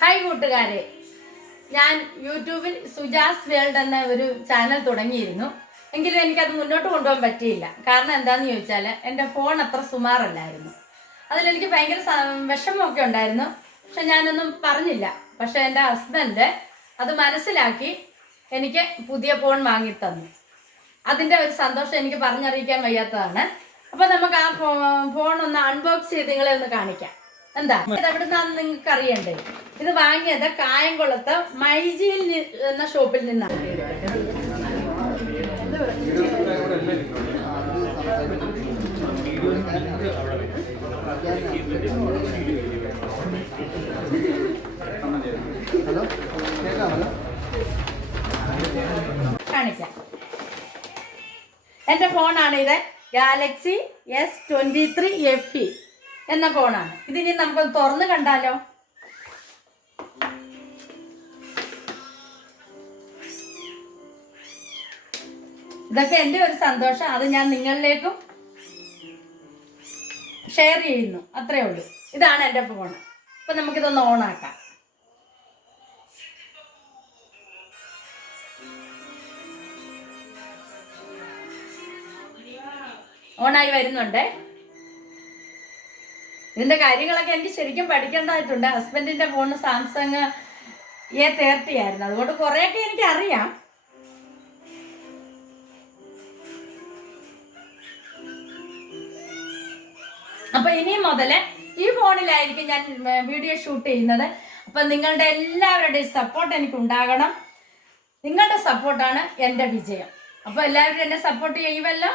Hi കൂട്ടുകാരെ. ഞാൻ യൂട്യൂബിൽ സുജാസ് വേൾഡ് എന്ന ഒരു ചാനൽ തുടങ്ങിയിരുന്നു. എങ്കിലും എനിക്കത് മുന്നോട്ട് കൊണ്ടുപോകാൻ പറ്റിയില്ല. കാരണം എന്താണെന്ന് ചോദിച്ചാൽ എന്റെ ഫോൺ അത്ര സുമാറല്ലായിരുന്നു. അതിലെനിക്ക് ഭയങ്കര വിഷമമൊക്കെ ഉണ്ടായിരുന്നു. പക്ഷെ ഞാനൊന്നും പറഞ്ഞില്ല. പക്ഷെ എന്റെ ഹസ്ബൻഡ് അത് മനസ്സിലാക്കി എനിക്ക് പുതിയ ഫോൺ വാങ്ങിത്തന്നു. അതിന്റെ ഒരു സന്തോഷം എനിക്ക് പറഞ്ഞറിയിക്കാൻ വയ്യാത്തതാണ്. അപ്പോൾ നമുക്ക് ആ ഫോൺ ഒന്ന് അൺബോക്സ് ചെയ്ത് നിങ്ങളെ ഒന്ന് കാണിക്കാം. എന്താ? ഇത് എവിടുന്നാന്ന് നിങ്ങൾക്ക് അറിയണ്ടേ ഇത് വാങ്ങിയത് കായംകുളത്ത് മൈജിയിൽ എന്ന ഷോപ്പിൽ നിന്നാണ് എന്റെ ഫോണാണ് ഇത്. Galaxy S twenty three F E എന്ന ഫോണാണ്. ഇതിനി നമുക്ക് തുറന്ന് കണ്ടാലോ? ഇതൊക്കെ എന്റെ ഒരു സന്തോഷം. അത് ഞാൻ നിങ്ങളിലേക്കും ഷെയർ ചെയ്യുന്നു. അത്രേ ഉള്ളൂ. ഇതാണ് എന്റെ ഫോൺ അപ്പം നമുക്കിതൊന്ന് ഓണാക്കാം ഓണായി വരുന്നുണ്ടേ. ഇതിന്റെ കാര്യങ്ങളൊക്കെ എനിക്ക് ശരിക്കും പഠിക്കേണ്ടതായിട്ടുണ്ട്. ഹസ്ബൻഡിന്റെ ഫോണ് സാംസങ് എ തേർട്ടി ആയിരുന്നു. അതുകൊണ്ട് കുറേയൊക്കെ എനിക്ക് അപ്പൊ ഇനി മുതൽ ഈ ഫോണിലായിരിക്കും ഞാൻ വീഡിയോ ഷൂട്ട് ചെയ്യുന്നത്. അപ്പൊ നിങ്ങളുടെ എല്ലാവരുടെയും സപ്പോർട്ട് എനിക്ക് ഉണ്ടാകണം നിങ്ങളുടെ സപ്പോർട്ടാണ് എന്റെ വിജയം. അപ്പൊ എല്ലാവരും എന്നെ സപ്പോർട്ട് ചെയ്യുമല്ലോ